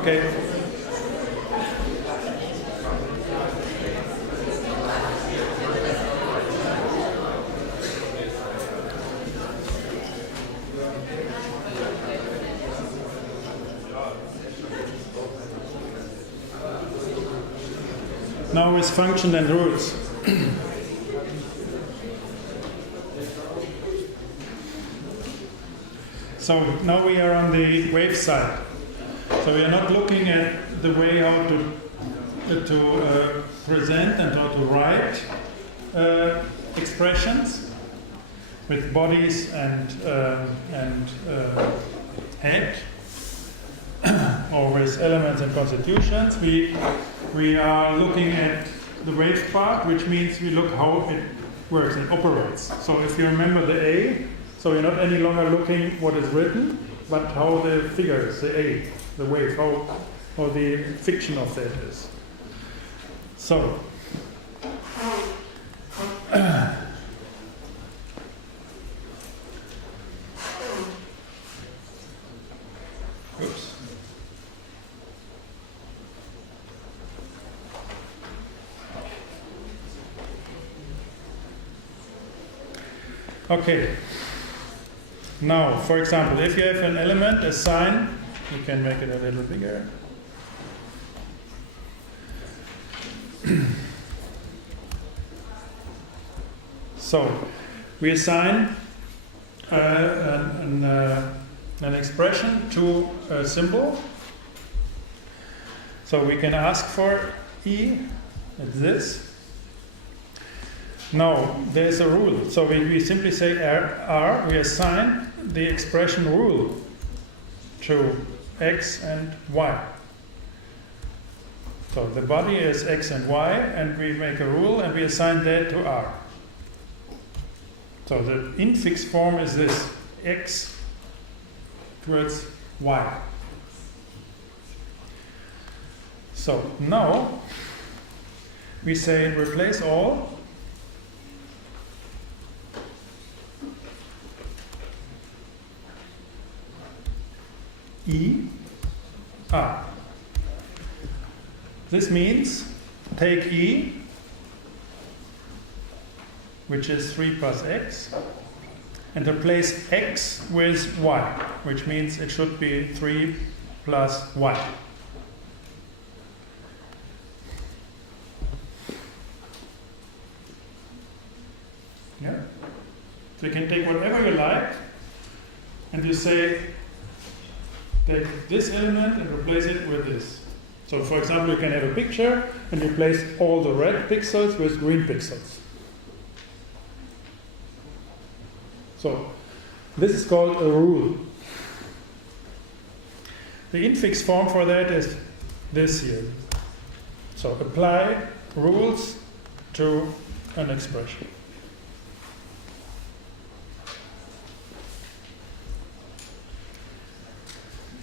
Okay. Now with function and rules. So now we are on the wave side. So we are not looking at the way how to present and how to write expressions with bodies and head, or with elements and constitutions. We are looking at the wave part, which means we look how it works and operates. So if you remember the A, so you're not any longer looking what is written, but how the figure is, the A, the wave, how the fiction of that is. So, oops. Okay. Now, for example, if you have an element, a sign, you can make it a little bigger. So, we assign an expression to a symbol. So we can ask for E, it's this. Now, there's a rule. So we simply say R, we assign the expression rule to X and Y. So the body is X and Y, and we make a rule and we assign that to R. So the infix form is this, X towards Y. So now we say replace all E, R. This means take E, which is 3 plus X, and replace X with Y, which means it should be 3 plus Y. Yeah? So you can take whatever you like, and you say, take this element and replace it with this. So for example, you can have a picture and replace all the red pixels with green pixels. So this is called a rule. The infix form for that is this here. So apply rules to an expression.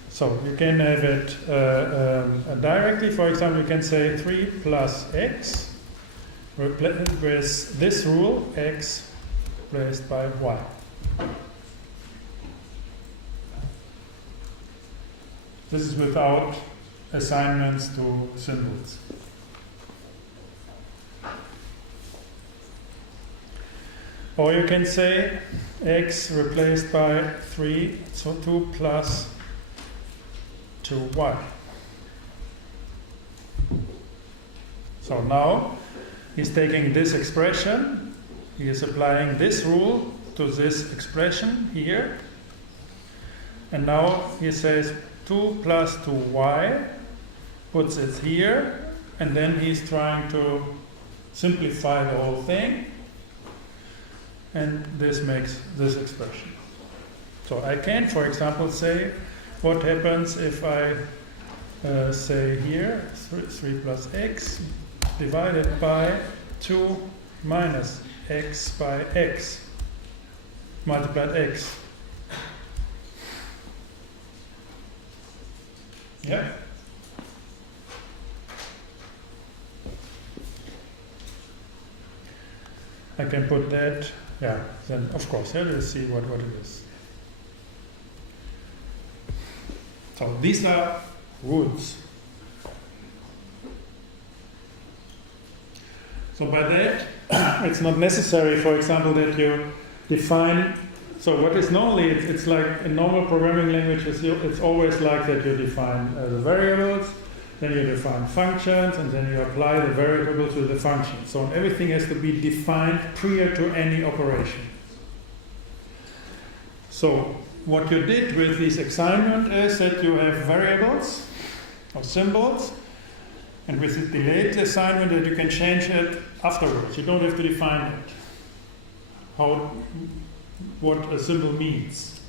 So you can have it directly. For example, you can say 3 plus X with this rule, X replaced by Y. This is without assignments to symbols. Or you can say X replaced by 3, so 2 plus 2y. So now he's taking this expression, he is applying this rule to this expression here, and now he says 2 plus 2y, puts it here, and then he's trying to simplify the whole thing, and this makes this expression. So I can, for example, say what happens if I say here 3 plus x divided by 2 minus x by x multiplied x. Yeah. I can put that, yeah, then of course, here we'll see what it is. So these are rules. So by that, it's not necessary, for example, that you define. So what is normally, it's like in normal programming languages, it's always like that you define the variables, then you define functions, and then you apply the variable to the function. So everything has to be defined prior to any operation. So what you did with this assignment is that you have variables or symbols, and with the delayed assignment that you can change it afterwards. You don't have to define it, what a symbol means.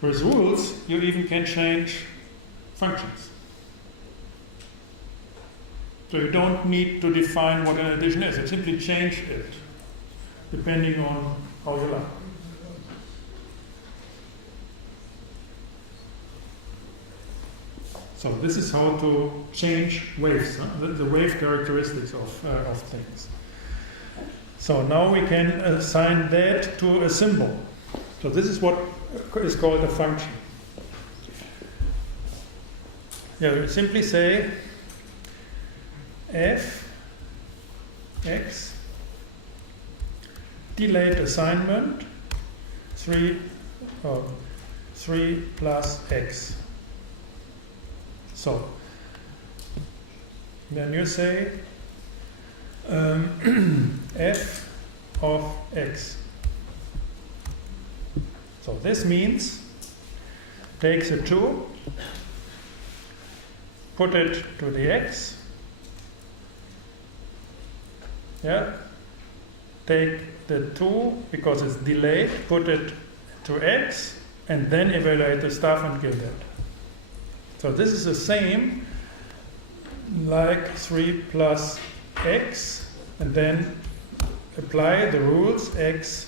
With rules, you even can change functions. So you don't need to define what an addition is. You simply change it, depending on how you like. So this is how to change waves, the wave characteristics of things. So now we can assign that to a symbol. So this is what is called a function. Yeah, we simply say f x delayed assignment 3 plus x. So then you say f of x. So this means takes a 2, put it to the x, take the 2 because it's delayed, put it to x, and then evaluate the stuff and give that. So this is the same like 3 plus x, and then apply the rules x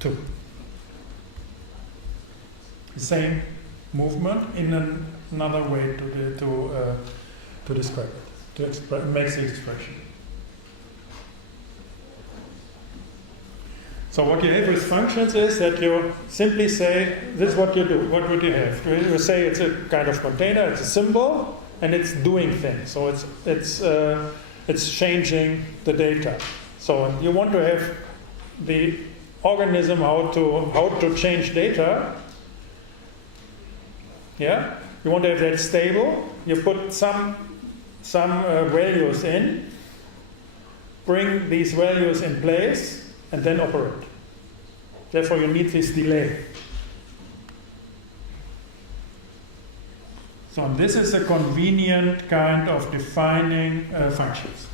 2. The same movement in another way to describe it, to make the expression. So what you have with functions is that you simply say, this is what you do. What would you have? You say it's a kind of container, it's a symbol, and it's doing things. So it's changing the data. So you want to have the organism how to change data. Yeah, you want to have that stable. You put some values in, bring these values in place, and then operate. Therefore, you need this delay. So this is a convenient kind of defining functions.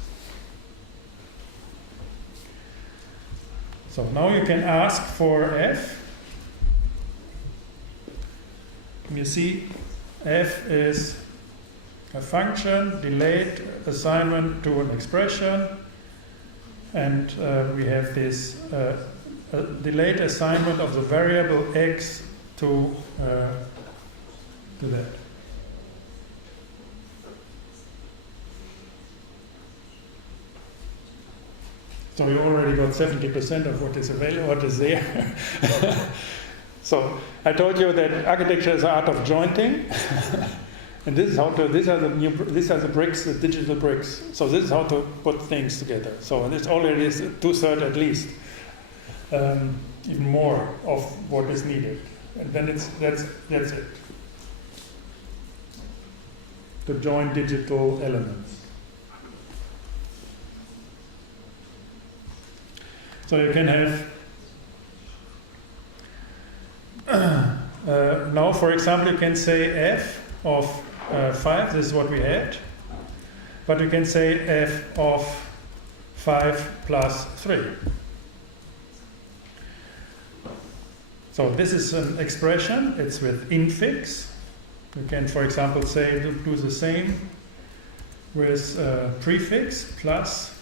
So now you can ask for f. You see, f is a function, delayed assignment to an expression, and we have this delayed assignment of the variable x to that. So you already got 70% of what is available, what is there. So I told you that architecture is the art of jointing, and these are the bricks, the digital bricks. So this is how to put things together. So this already is 2/3 at least, even more of what is needed, and then that's it. To join digital elements. So you can have now, for example, you can say f of 5. This is what we had, but you can say f of 5 plus 3. So this is an expression. It's with infix. You can, for example, say do the same with prefix plus.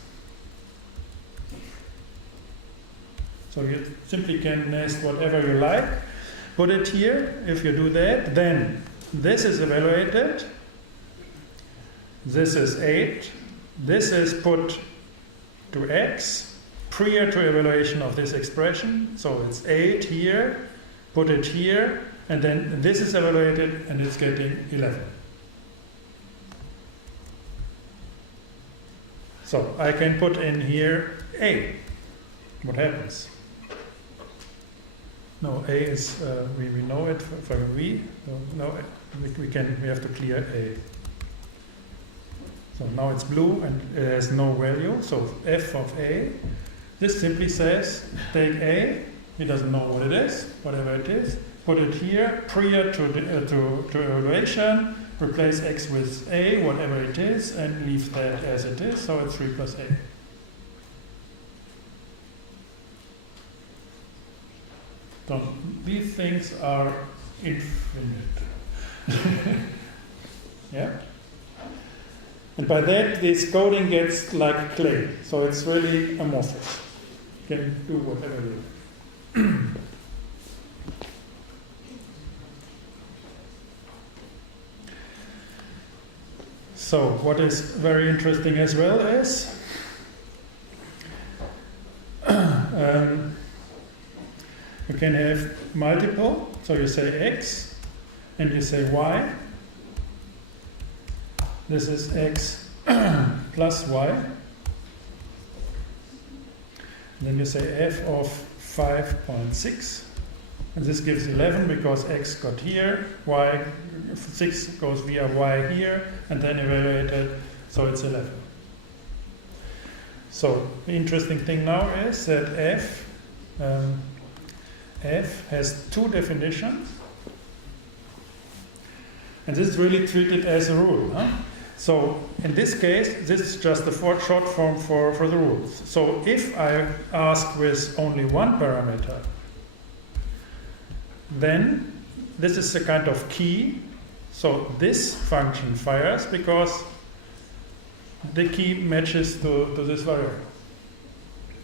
So you simply can nest whatever you like. Put it here. If you do that, then this is evaluated. This is 8. This is put to x prior to evaluation of this expression. So it's 8 here put it here, and then this is evaluated and it's getting 11. So I can put in here A. What happens? No, A is, we know it for V. No, we have to clear A. So now it's blue and it has no value. So f of A, this simply says take A, he doesn't know what it is, whatever it is, put it here prior to evaluation, replace X with A, whatever it is, and leave that as it is. So it's 3 plus A. So these things are infinite. Yeah? And by that, this coding gets like clay. So it's really amorphous. You can do whatever you want. So what is very interesting as well is you can have multiple. So you say X and you say Y. This is X plus Y. Then you say f of 5.6. And this gives 11 because X got here, Y, 6 goes via Y here, and then evaluated, so it's 11. So the interesting thing now is that F has two definitions. And this is really treated as a rule. Huh? So in this case, this is just the short form for the rules. So if I ask with only one parameter, then this is a kind of key. So this function fires because the key matches to this variable.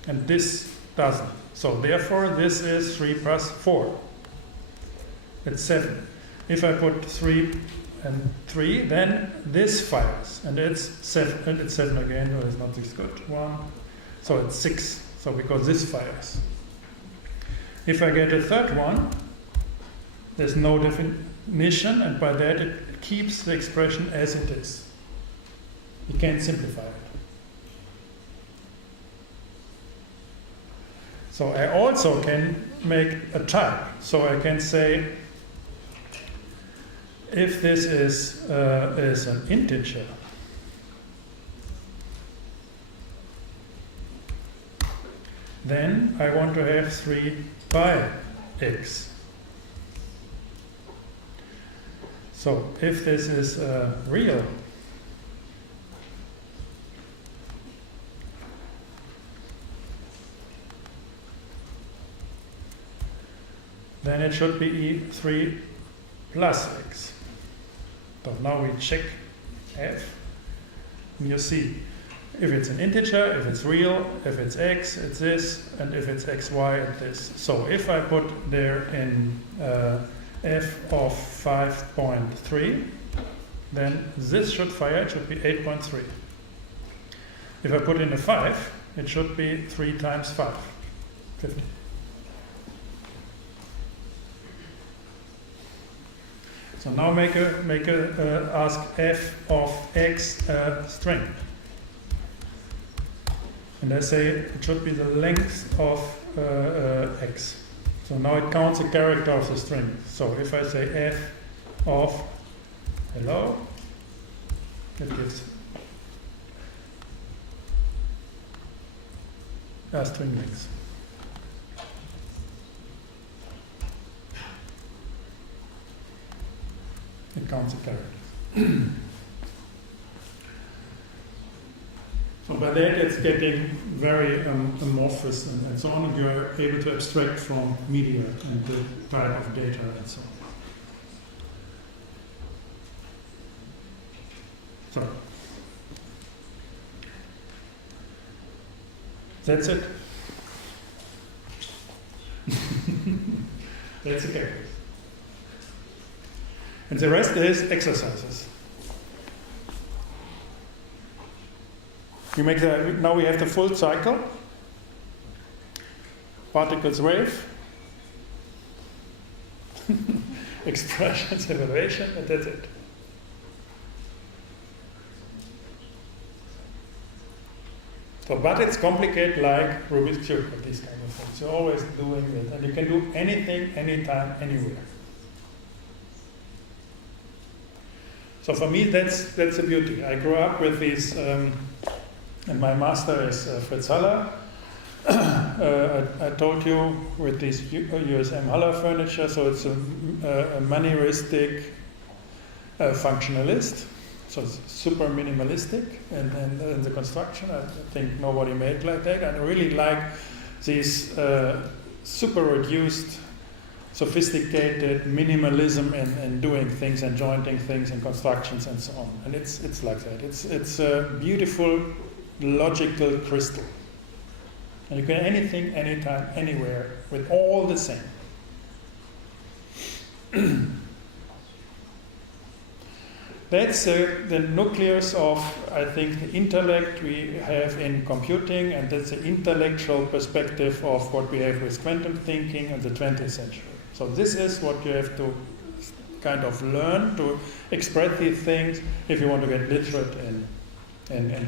And this doesn't. So therefore, this is 3 plus 4. It's 7. If I put 3 and 3, then this fires, and it's 7. And it's 7 again. No, it's not this good. 1. So it's 6. So because this fires. If I get a third one, there's no definition, and by that it keeps the expression as it is. You can't simplify it. So I also can make a type. So I can say, if this is an integer, then I want to have 3 by x. So if this is real, then it should be 3 plus x. So now we check f, and you see if it's an integer, if it's real, if it's x, it's this, and if it's xy, it's this. So if I put there in f of 5.3, then this should fire, it should be 8.3. If I put in a 5, it should be 3 times 5, 50. So now ask f of x string. And I say it should be the length of x. So now it counts the character of the string. So if I say f of hello, it gives a string length. It counts the characters. So by that it's getting very amorphous and so on, and you are able to abstract from media and the type of data and so on. So that's it. That's the characters. And the rest is exercises. Now we have the full cycle. Particles wave. expressions, evaluation, and that's it. So, but it's complicated like Rubik's Cube and these kind of things. You're always doing it, and you can do anything, anytime, anywhere. So for me, that's the beauty. I grew up with these, and my master is Fritz Haller. I told you with this USM Haller furniture, so it's a manieristic functionalist. So it's super minimalistic in the construction. I think nobody made like that. I really like these super reduced, sophisticated minimalism in doing things and jointing things in constructions and so on. And it's like that. It's a beautiful, logical crystal. And you can anything, anytime, anywhere with all the same. That's the nucleus of, I think, the intellect we have in computing, and that's the intellectual perspective of what we have with quantum thinking in the 20th century. So this is what you have to kind of learn to express these things if you want to get literate in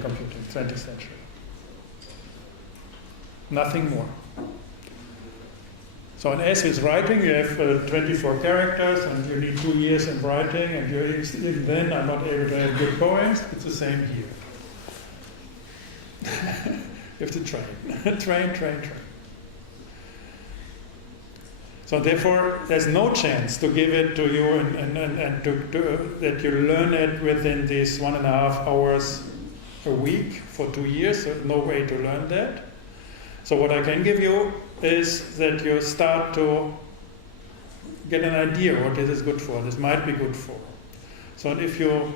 computing, 20th century. Nothing more. So in S with writing, you have 24 characters, and you need 2 years in writing, and even then I'm not able to have good poems. It's the same here. You have to train. train. So therefore, there's no chance to give it to you and that you learn it within these 1.5 hours a week for 2 years. There's no way to learn that. So what I can give you is that you start to get an idea what this is good for, this might be good for. So if you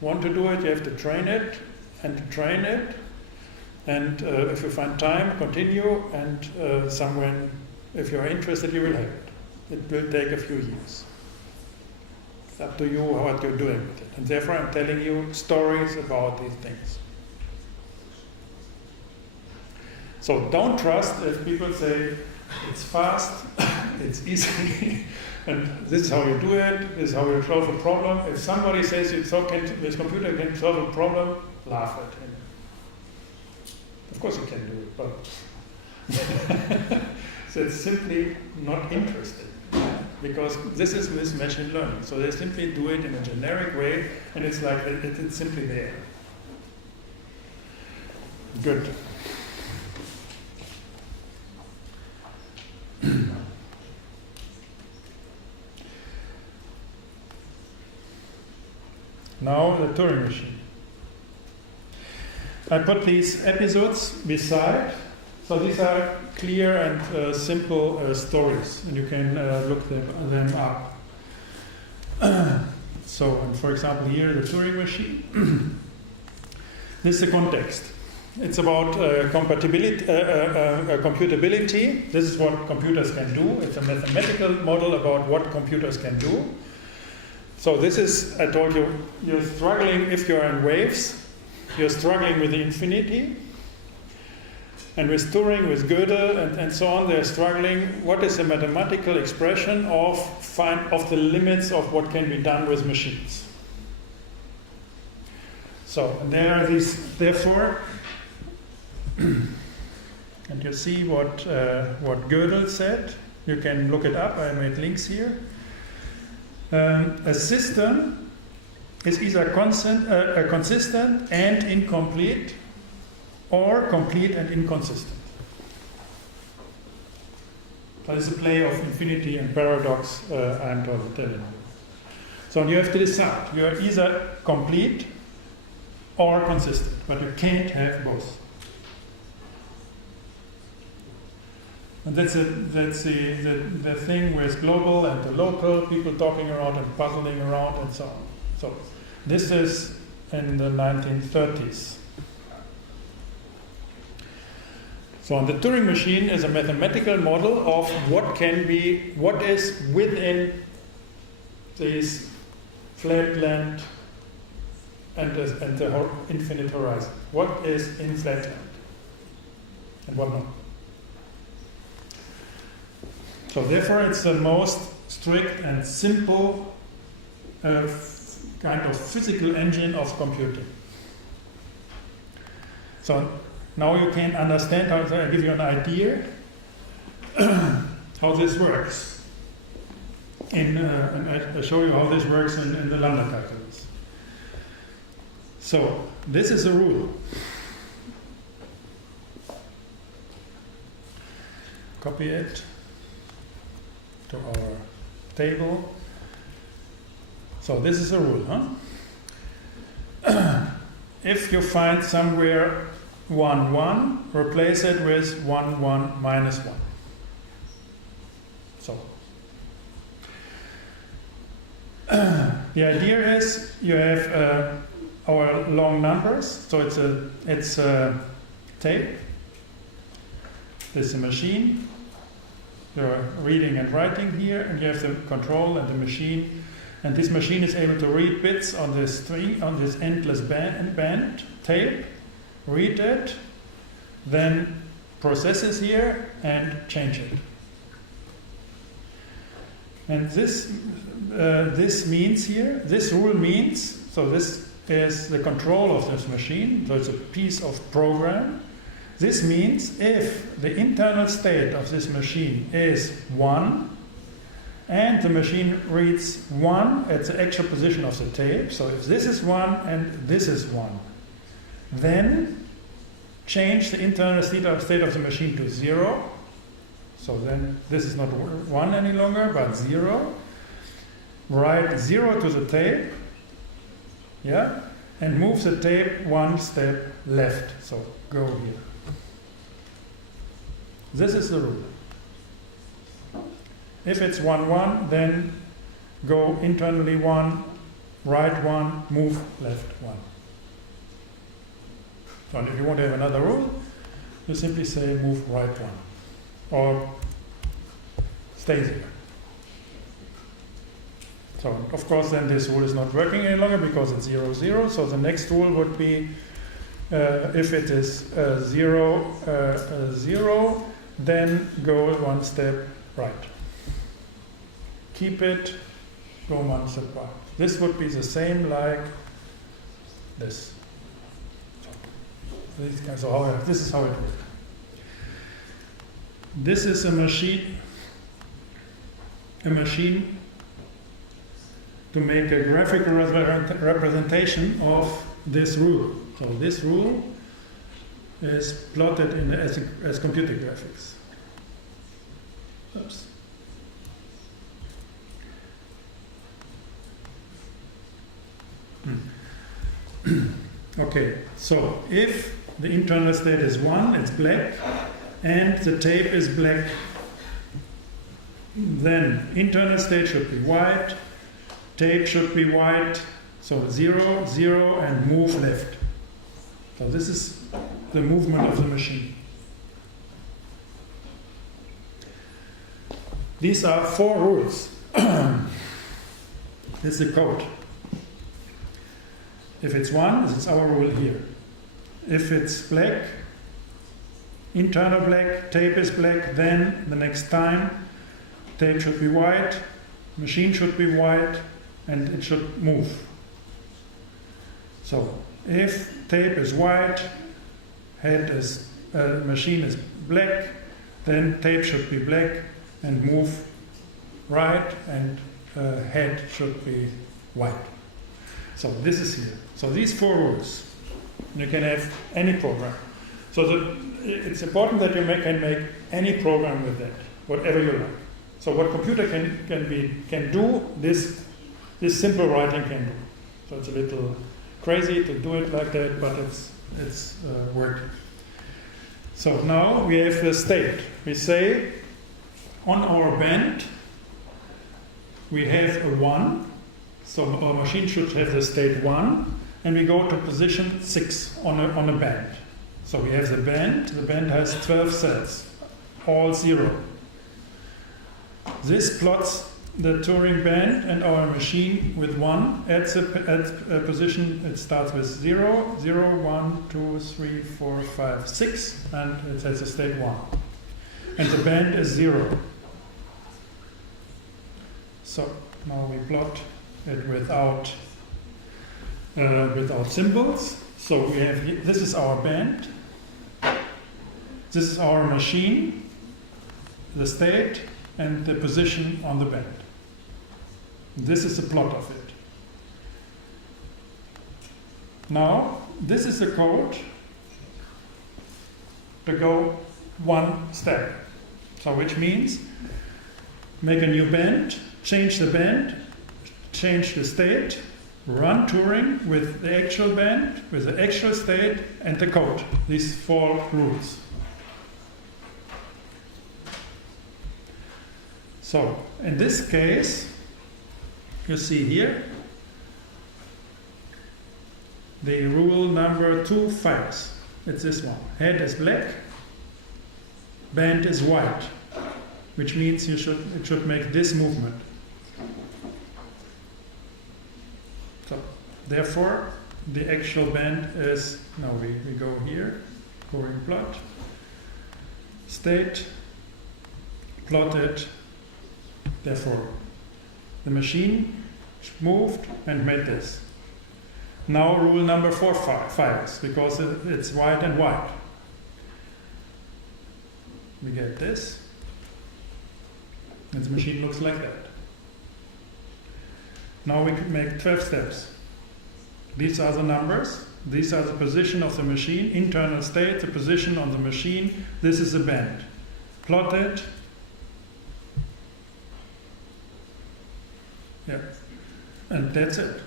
want to do it, you have to train it, and if you find time, continue, and somewhere, if you're interested, you will have it. It will take a few years. It's up to you what you're doing with it. And therefore I'm telling you stories about these things. So don't trust if people say it's fast, it's easy, and this is how you do it, this is how you solve a problem. If somebody says this computer can solve a problem, laugh at him. Of course you can do it, but so it's simply not interesting, because this is with machine learning. So they simply do it in a generic way, and it's like it's simply there. Good. Now the Turing machine. I put these episodes beside, so these are clear and simple stories, and you can look them up. So, and for example, here the Turing machine. This is the context. It's about computability. This is what computers can do. It's a mathematical model about what computers can do. So this is, I told you, you're struggling if you're in waves. You're struggling with the infinity. And with Turing, with Gödel, and so on, they're struggling. What is the mathematical expression of the limits of what can be done with machines? So there are these, therefore, and you see what Gödel said. You can look it up. I made links here. A system is either consistent and incomplete, or complete and inconsistent. So it's a play of infinity and paradox I'm telling you. So you have to decide. You are either complete or consistent, but you can't have both. And that's the thing with global and the local, people talking around and puzzling around and so on. So this is in the 1930s. So the Turing machine is a mathematical model of what is within this flat land and the infinite horizon. What is in flat land and what not. So therefore it's the most strict and simple kind of physical engine of computing. So now you can understand how I give you an idea how this works. And I show you how this works in the lambda calculus. So this is a rule. Copy it to our table. So this is a rule, huh? If you find somewhere 1, 1, replace it with 1, 1, minus 1. So the idea is you have our long numbers. So it's a tape. This is a machine. You're reading and writing here, and you have the control and the machine. And this machine is able to read bits on this string, on this endless band tape, read it, then processes here and change it. And this means here, this rule means, so this is the control of this machine, so it's a piece of program. This means if the internal state of this machine is 1, and the machine reads 1 at the actual position of the tape, so if this is 1 and this is 1, then change the internal state of the machine to 0. So then this is not 1 any longer, but 0. Write 0 to the tape, yeah, and move the tape 1 step left. So go here. This is the rule. If it's 1, 1, then go internally 1, right 1, move left 1. So if you want to have another rule, you simply say move right 1. Or stay there. So of course then this rule is not working any longer because it's 0, 0. So the next rule would be if it is 0, 0, then go 1 step right. Keep it, go 1 step right. This would be the same like this. So this is how it works. This is a machine to make a graphical representation of this rule. So this rule is plotted as computer graphics. Oops. Okay, so if the internal state is 1, it's black, and the tape is black, then internal state should be white, tape should be white, so 0, 0, and move left. So this is the movement of the machine. These are 4 rules. This is the code. If it's 1, this is our rule here. If it's black, internal black, tape is black, then the next time tape should be white, machine should be white, and it should move. So if tape is white, machine is black, then tape should be black and move right, and head should be white. So this is here. So these 4 rules, you can have any program. So it's important that you can make any program with that, whatever you like. So what computer can do, this simple writing can do. So it's a little crazy to do it like that, but it's working. So now we have the state. We say on our band we have a 1. So our machine should have the state 1, and we go to position 6 on a band. So we have the band has 12 cells, all 0. This plots the Turing band and our machine with 1 at a position. It starts with 0, 0, 1, 2, 3, 4, 5, 6, and it has a state 1. And the band is 0. So now we plot it without symbols. So we have, this is our band, this is our machine, the state, and the position on the band. This is a plot of it. Now, this is the code to go one step. So which means make a new band, change the band, change the state, run Turing with the actual band, with the actual state, and the code. These 4 rules. So, in this case, you see here, the rule number 2 fires. It's this one. Head is black, band is white, which means it should make this movement. So, therefore, the actual band is, now we go here, Turing plot, state, plotted, therefore, the machine moved and made this. Now rule number 4 fires, because it's white and white. We get this, and the machine looks like that. Now we can make 12 steps. These are the numbers, these are the position of the machine, internal state, the position on the machine, this is the band. Plot it. Yeah, and that's it.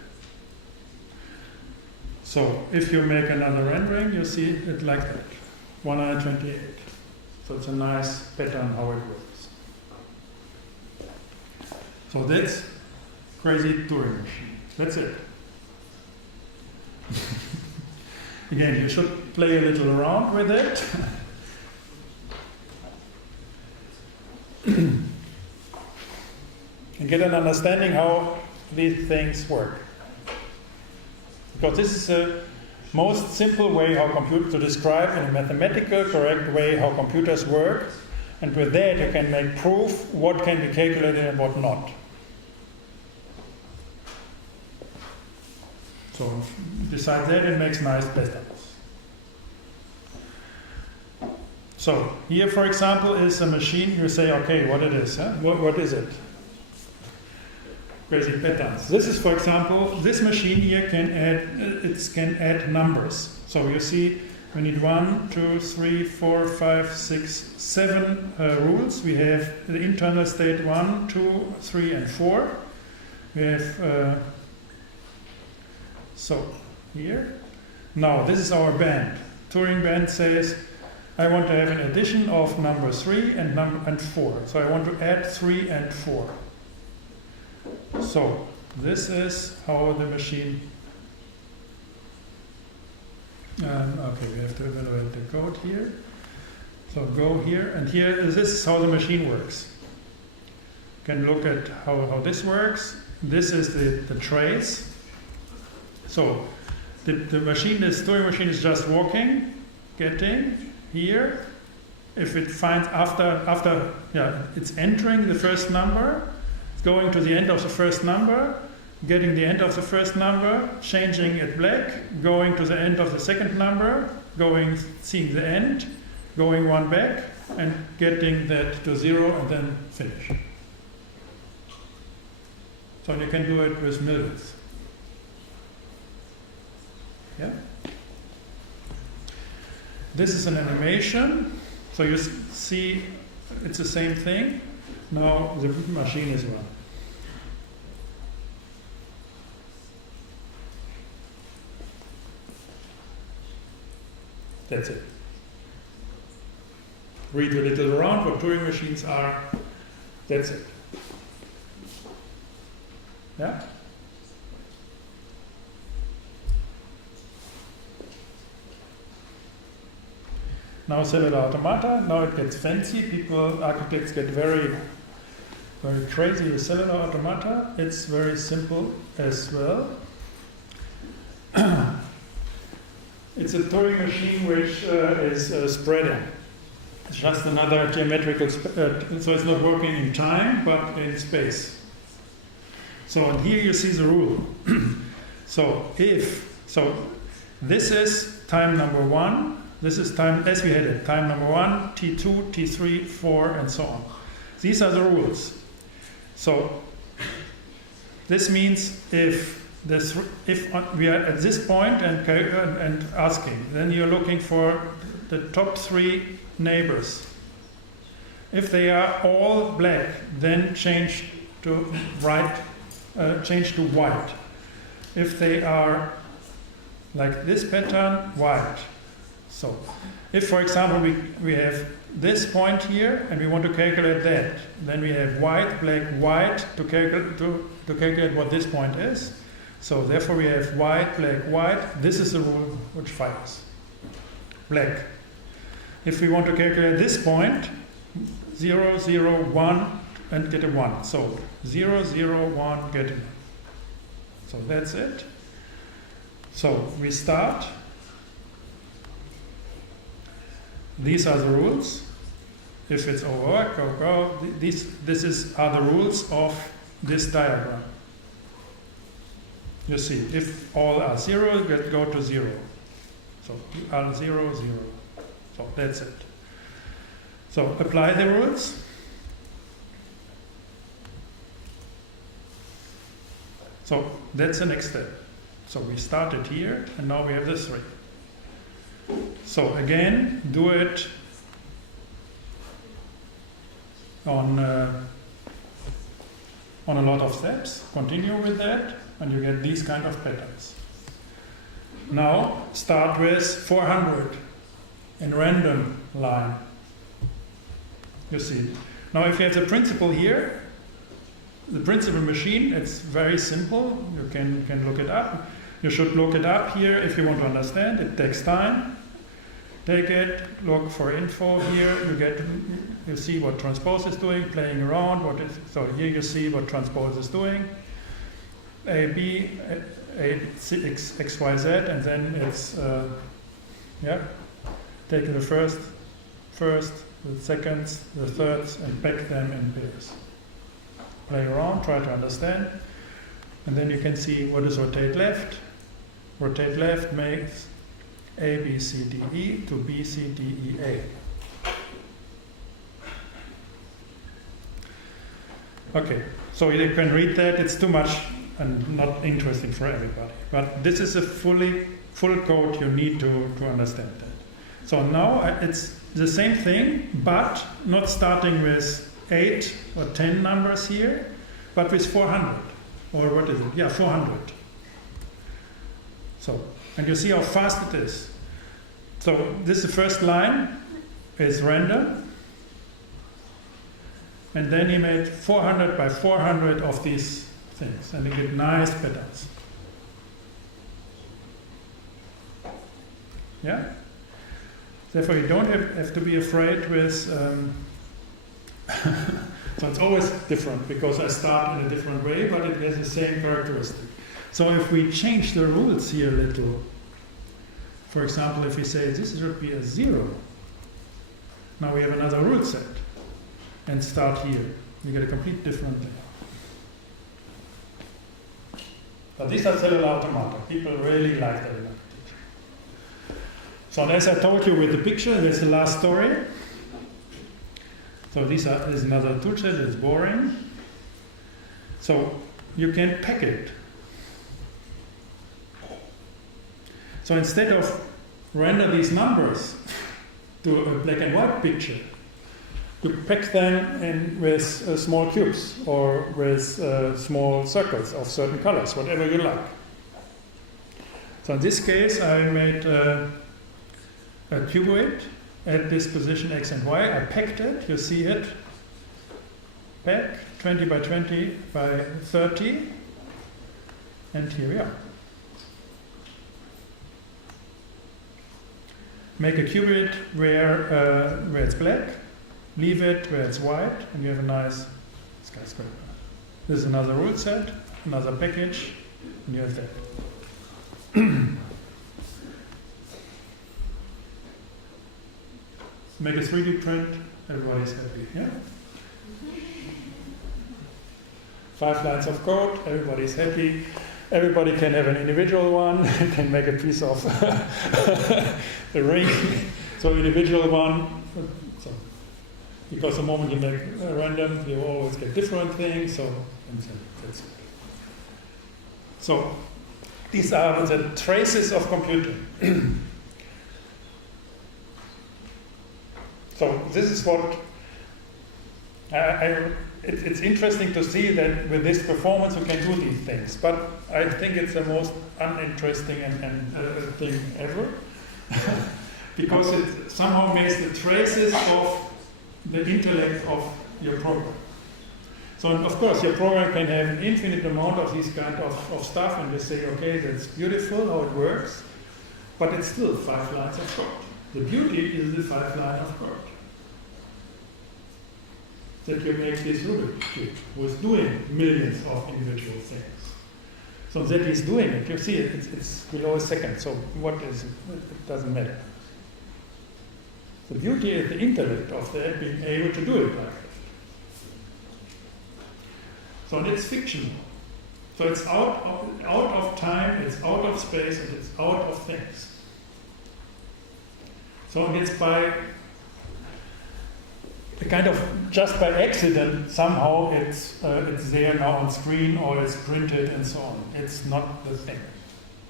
So if you make another rendering, you see it like that, 128. So it's a nice pattern how it works. So that's crazy Turing machine. That's it. Again, you should play a little around with it. And get an understanding how these things work. Because this is the most simple way to describe in a mathematical correct way how computers work, and with that you can make proof what can be calculated and what not. So besides that, it makes nice patterns. So here, for example, is a machine. You say, okay, what it is? Huh? What is it? Crazy patterns. This is, for example, this machine here can add numbers. So you see, we need 1, 2, 3, 4, 5, 6, 7 rules. We have the internal state 1, 2, 3, and 4. We have so here. Now this is our band. Turing band says, I want to have an addition of number 3 and 4. So I want to add 3 and 4. So this is how the machine. Okay, we have to evaluate the code here. So go here, and here this is how the machine works. You can look at how this works. This is the trace. So the Turing machine is just walking, getting here. If it finds it's entering the first number, it's going to the end of the first number, getting the end of the first number, changing it black, going to the end of the second number, seeing the end, going one back, and getting that to 0 and then finish. So you can do it with millions. Yeah. This is an animation. So you see it's the same thing. Now the machine is run. That's it. Read a little around what Turing machines are. That's it. Yeah? Now cellular automata, now it gets fancy. Architects get very, very crazy with cellular automata. It's very simple as well. It's a Turing machine which is spreading. It's just another geometrical, so it's not working in time, but in space. So and here you see the rule. So this is time number 1. This is time, as we had it, time number 1, T2, T3, 4, and so on. These are the rules. So this means if we are at this point and asking, then you're looking for the top 3 neighbors. If they are all black, then change to white. If they are like this pattern, white. So, if for example we have this point here and we want to calculate that, then we have white, black, white to calculate what this point is. So therefore we have white, black, white. This is the rule which fires. Black. If we want to calculate this point, 0, 0, 1 and get a 1. So 0, 0, 1, get a 1. So that's it. So we start. These are the rules. If it's over, go. This are the rules of this diagram. You see, if all are 0, go to 0. So are 0, 0. So that's it. So apply the rules. So that's the next step. So we started here and now we have the 3. So again, do it on a lot of steps. Continue with that and you get these kind of patterns. Now start with 400 in random line. You see. Now if you have the principle here, the principle machine, it's very simple. You can look it up. You should look it up here if you want to understand. It takes time. Take it, look for info here. You see what transpose is doing, playing around. So here you see what transpose is doing. A, B, A, X, Y, Z, and then it's take the first, the seconds, the thirds, and pack them in pairs. Play around, try to understand, and then you can see what is rotate left. Rotate left makes A, B, C, D, E to B, C, D, E, A. Okay, so you can read that. It's too much and not interesting for everybody. But this is a full code you need to understand that. So now it's the same thing, but not starting with 8 or 10 numbers here, but with 400. Or what is it? Yeah, 400. So, and you see how fast it is. So this is the first line, is random. And then he made 400 by 400 of these things, and you get nice patterns. Yeah? Therefore, you don't have to be afraid with... so it's always different, because I start in a different way, but it has the same characteristic. So if we change the rules here a little, for example, if we say this should be a 0, now we have another rule set, and start here. You get a complete different thing. But these are cellular automata. People really like that. So as I told you with the picture, that's the last story. So there's another toolset, it's boring. So you can pack it. So instead of render these numbers to a black and white picture, you pack them in with small cubes or with small circles of certain colors, whatever you like. So in this case, I made a cuboid at this position X and Y. I packed it, you see it. Pack 20 by 20 by 30. And here we are. Make a cuboid where it's black. Leave it where it's white, and you have a nice skyscraper. This is another rule set, another package, and you have that. Make a 3D print, everybody's happy, yeah? 5 lines of code, everybody's happy, everybody can have an individual one, can make a piece of the ring, so individual one, so, because the moment you make random, you always get different things, so that's it. So these are the traces of computing. So this is what it's interesting to see that with this performance we can do these things, but I think it's the most uninteresting thing ever because it somehow makes the traces of the intellect of your program. So of course your program can have an infinite amount of these kind of stuff, and you say, okay, that's beautiful how it works, but it's still 5 lines of code. The beauty is the 5 lines of code. That you make this Rubik cube, who is doing millions of individual things. So that he's doing it, you see it's below a second, so what is it? It doesn't matter. The beauty is the intellect of the being able to do it like that. So and it's fictional. So it's out of time, it's out of space, and it's out of things. So it's by kind of just by accident, somehow it's there now on screen or it's printed and so on. It's not the thing.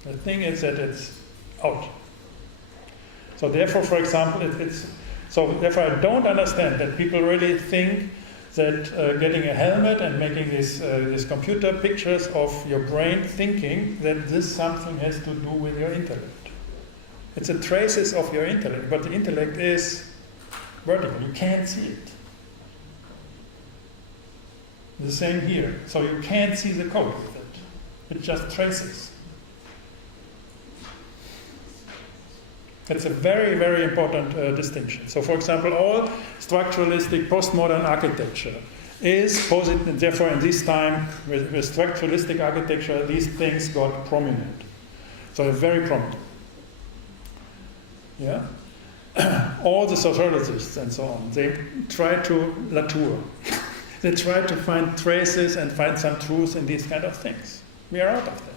The thing is that it's out. So therefore, for example, therefore I don't understand that people really think that getting a helmet and making these computer pictures of your brain thinking that this something has to do with your intellect. It's a traces of your intellect, but the intellect is vertical. You can't see it. The same here. So you can't see the code with it. It just traces. That's a very, very important distinction. So for example, all structuralistic postmodern architecture is positive. Therefore, in this time, with structuralistic architecture, these things got prominent. So they're very prominent. Yeah? All the sociologists and so on, they try to Latour. They try to find traces and find some truth in these kind of things. We are out of that.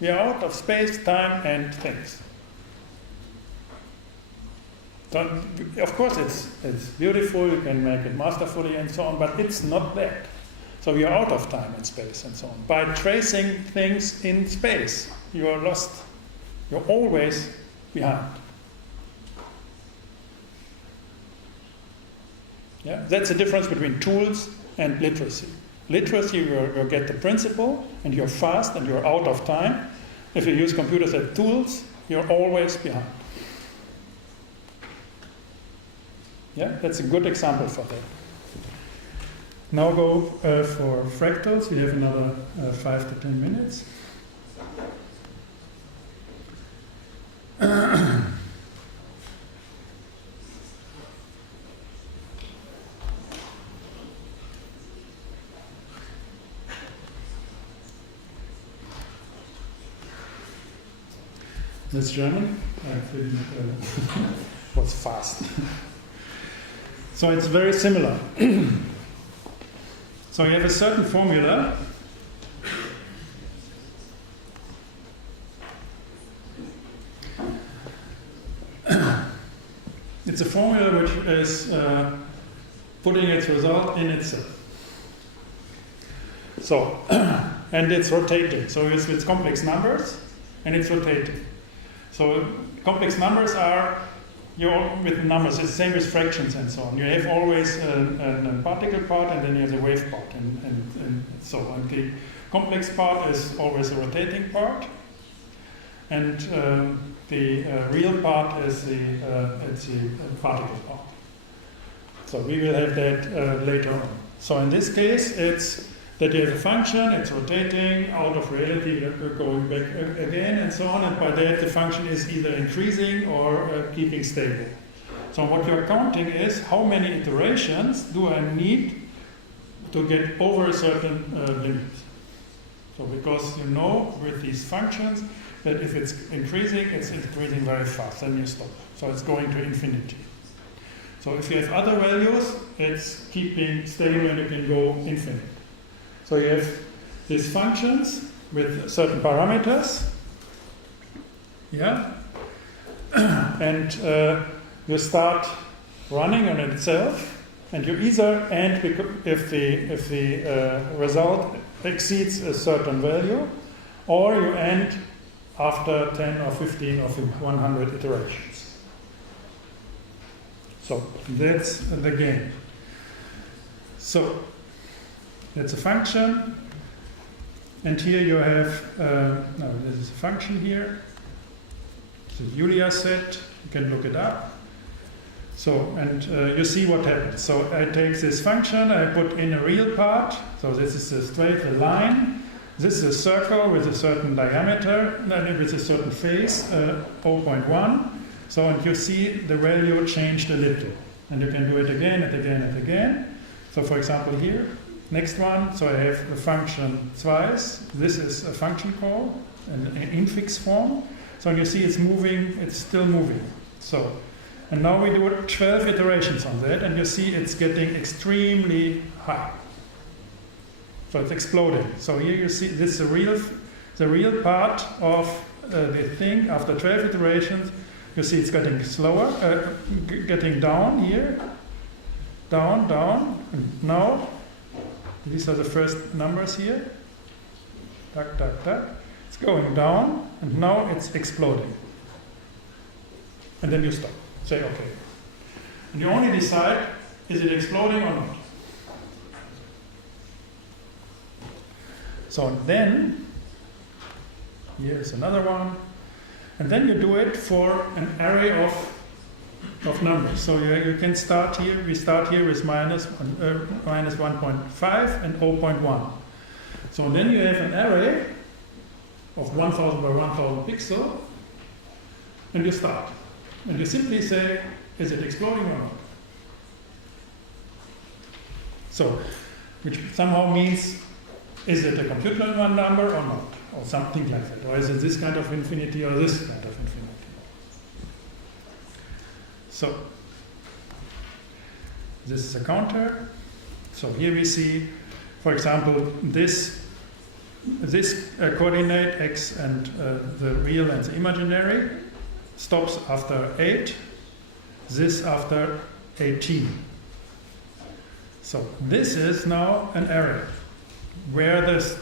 We are out of space, time, and things. So, of course, it's beautiful, you can make it masterfully and so on, but it's not that. So we are out of time and space and so on. By tracing things in space, you are lost. You're always behind. Yeah? That's the difference between tools and literacy. Literacy, you get the principle, and you're fast, and you're out of time. If you use computers as tools, you're always behind. Yeah, that's a good example for that. Now go for fractals. We have another 5 to 10 minutes. That's German. I didn't, was fast. So it's very similar. So you have a certain formula. It's a formula which is putting its result in itself. So, and it's rotating. So it's complex numbers, and it's rotating. So complex numbers are with numbers. It's the same with fractions and so on. You have always a particle part, and then you have the wave part, and so on. The complex part is always a rotating part, and the real part is the particle part. So we will have that later on. So in this case, it's that you have a function, it's rotating out of reality, going back again, and so on, and by that the function is either increasing or keeping stable. So what you're counting is how many iterations do I need to get over a certain limit. So because you know with these functions that if it's increasing very fast, then you stop. So it's going to infinity. So if you have other values, it's keeping stable and you can go infinite. So you have these functions with certain parameters. Yeah, and you start running on itself, and you either end if the result exceeds a certain value, or you end after 10 or 15 or 100 iterations. So that's the game. So that's a function, and here you have no, this is a function here. The Julia set, you can look it up. So, and you see what happens. So I take this function, I put in a real part. So this is a straight line. This is a circle with a certain diameter, and with a certain phase, 0.1. So, and you see the value changed a little. And you can do it again and again and again. So for example here, next one, so I have a function twice. This is a function call, an infix form. So you see it's moving, it's still moving. So, and now we do 12 iterations on that, and you see it's getting extremely high. So it's exploding. So here you see this is the real part of the thing. After 12 iterations, you see it's getting slower, getting down here, down, down. And now, these are the first numbers here. Tuck, tuck, tuck. It's going down, and now it's exploding. And then you stop. Say, okay. And you only decide, is it exploding or not? So then, here's another one. And then you do it for an array of numbers. So you can start here, we start here with minus 1.5 and 0.1. So then you have an array of 1000 by 1000 pixel, and you start. And you simply say, is it exploding or not? So, which somehow means, is it a computer number or not? Or something like that. Or is it this kind of infinity or this kind of infinity? So, this is a counter. So here we see, for example, this coordinate x and the real and the imaginary stops after 8, this after 18. So this is now an array where this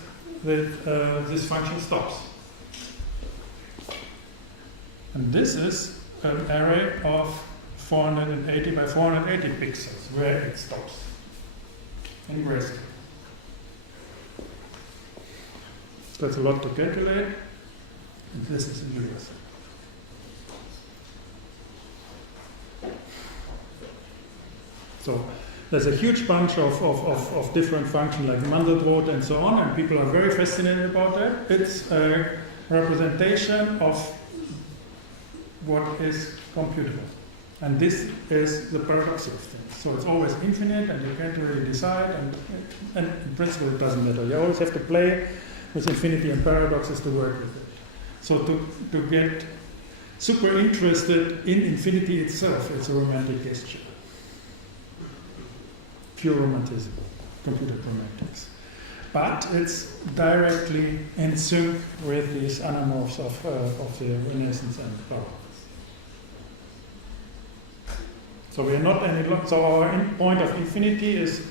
function stops. And this is an array of 480 by 480 pixels where it stops in grayscale. That's a lot to calculate. And this is in US. So there's a huge bunch of different functions like Mandelbrot and so on, and people are very fascinated about that. It's a representation of what is computable. And this is the paradoxical thing. So it's always infinite, and you can't really decide, and in principle it doesn't matter. You always have to play with infinity and paradoxes to work with it. So to get super interested in infinity itself, it's a romantic gesture. Pure romanticism, computer romantics. But it's directly in sync with these anamorphs of the Renaissance and Baroque. So we are not any so our point of infinity is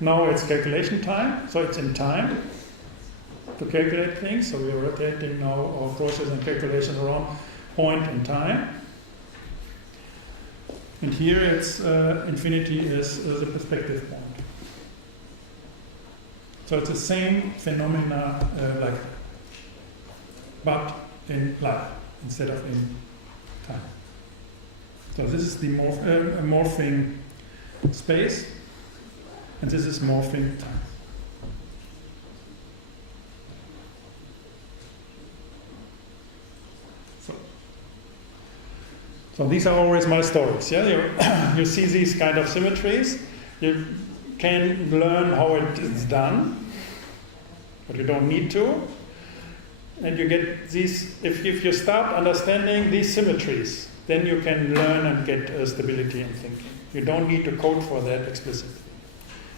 now it's calculation time, so it's in time to calculate things. So we are rotating now our process and calculation around point in time. And here it's infinity is the perspective point. So it's the same phenomena like that, but in life instead of in time. So this is the morphing space, and this is morphing time. So these are always my stories. Yeah, you see these kind of symmetries. You can learn how it is done, but you don't need to. And you get these. If you start understanding these symmetries, then you can learn and get stability in thinking. You don't need to code for that explicitly.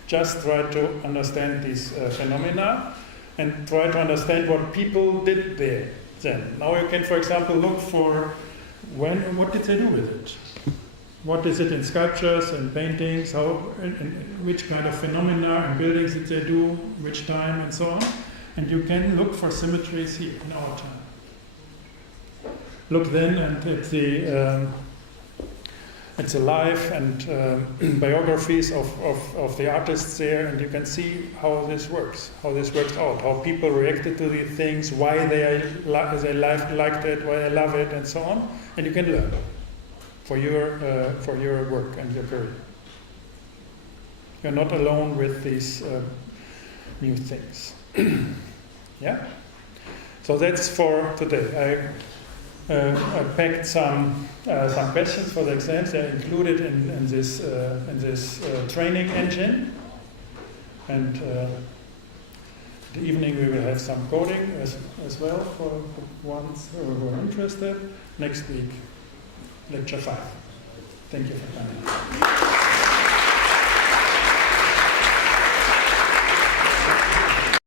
Just try to understand these phenomena and try to understand what people did there then. Now you can, for example, look for what did they do with it? What is it in sculptures and paintings? How, and which kind of phenomena and buildings did they do? Which time and so on? And you can look for symmetries here in our time. Look then at the life and biographies of the artists there, and you can see how this works out, how people reacted to these things, why they liked it, why they love it, and so on. And you can learn for your work and your career. You're not alone with these new things. Yeah. So that's for today. I packed some questions for the exams. They're included in this training engine. And the evening we will have some coding as well for the ones who are interested. Next week, lecture 5. Thank you for coming.